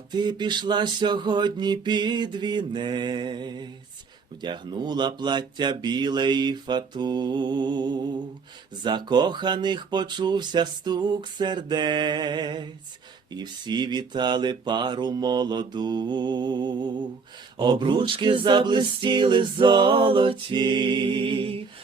ти пішла сьогодні під вінець, вдягнула плаття біле і фату, закоханих почувся стук сердець, і всі вітали пару молоду, обручки заблистіли золоті,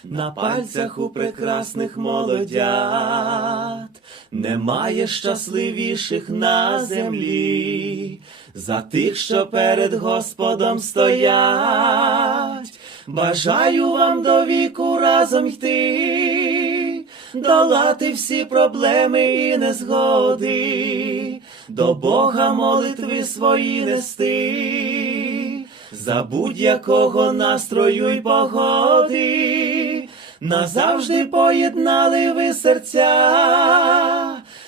на пальцях у прекрасних молодят. Немає щасливіших на землі, за тих, що перед Господом стоять. Бажаю вам до віку разом йти, долати всі проблеми і незгоди, до Бога молитви свої нести, за будь-якого настрою й погоди, назавжди поєднали ви серця,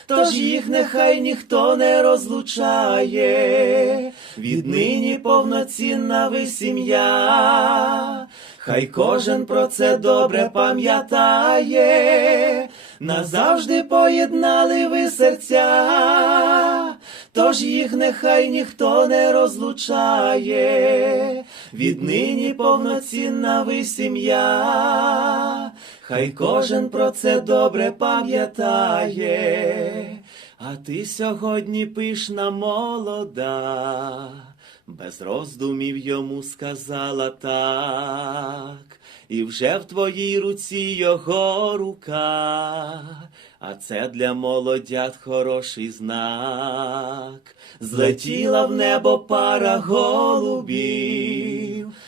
тож їх нехай ніхто не розлучає, віднині повноцінна ви сім'я, хай кожен про це добре пам'ятає, назавжди поєднали ви серця, тож їх нехай ніхто не розлучає, віднині повноцінна ви сім'я, хай кожен про це добре пам'ятає, а ти сьогодні пишна молода, без роздумів йому сказала так, і вже в твоїй руці його рука, а це для молодят хороший знак. Злетіла в небо пара голубів,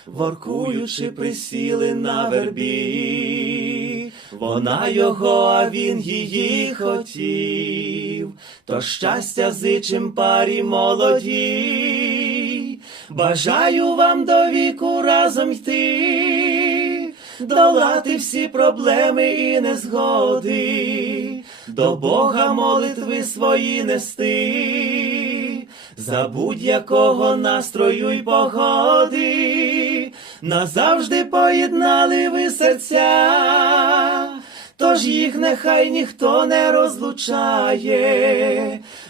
воркуючи, присіли на вербі. Вона його, а він її хотів, то щастя зичим парі молодій. Бажаю вам до віку разом йти, долати всі проблеми і незгоди, до Бога молитви свої нести, за будь-якого настрою й погоди, назавжди поєднали ви серця. Тож їх нехай ніхто не розлучає,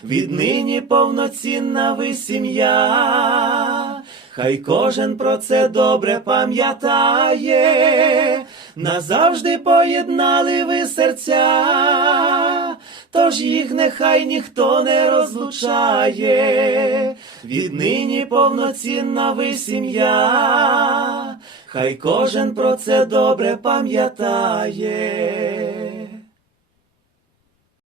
віднині повноцінна ви сім'я, хай кожен про це добре пам'ятає, назавжди поєднали ви серця, тож їх нехай ніхто не розлучає, віднині повноцінна ви сім'я, хай кожен про це добре пам'ятає.